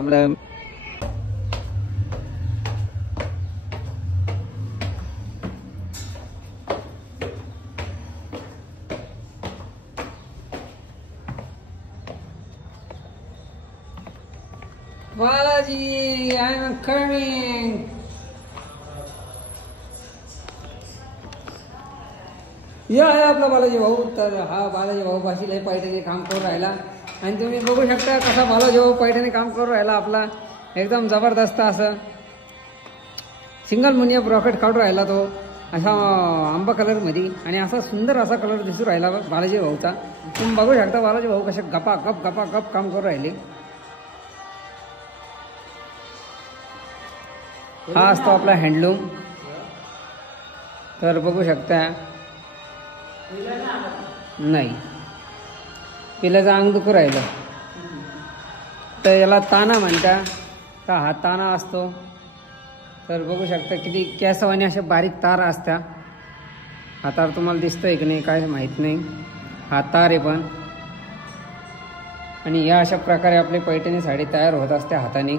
problem. Balaji, I'm coming. या आहे आपला बालाजी भाऊ. तर हा बालाजी भाऊ भाषीला पैठणी काम करून राहिला आणि तुम्ही बघू शकता कसा बालाजी भाऊ पैठणी काम करून राहिला. आपला एकदम जबरदस्त असं सिंगल मुनिया ब्रॉकेट काढून राहिला तो असा आंबा कलरमध्ये आणि असा सुंदर असा कलर दिसून राहिला बालाजी भाऊचा. तुम्ही बघू शकता बालाजी भाऊ कसे गपा गप काम करून राहिले. हा असतो आपला हँडलूम. तर बघू शकता नाही पिल्याचं अंग दुखू राहिलं तर याला ताना म्हणता का हा ताना असतो. तर बघू शकता किती केसवाने अशा बारीक तार असत्या. हा तार तुम्हाला दिसतोय की नाही काय माहीत नाही. हा तार आहे पण. आणि या अशा प्रकारे आपली पैठणी साडी तयार होत असते हाताने.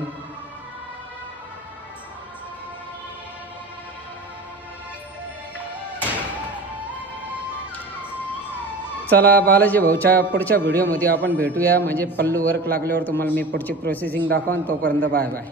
चला बालाजी भाऊच्या पुढच्या व्हिडिओमध्ये आपण भेटूया. म्हणजे पल्लू वर्क लागल्यावर तुम्हाला मी पुढची प्रोसेसिंग दाखवा. तोपर्यंत बाय बाय.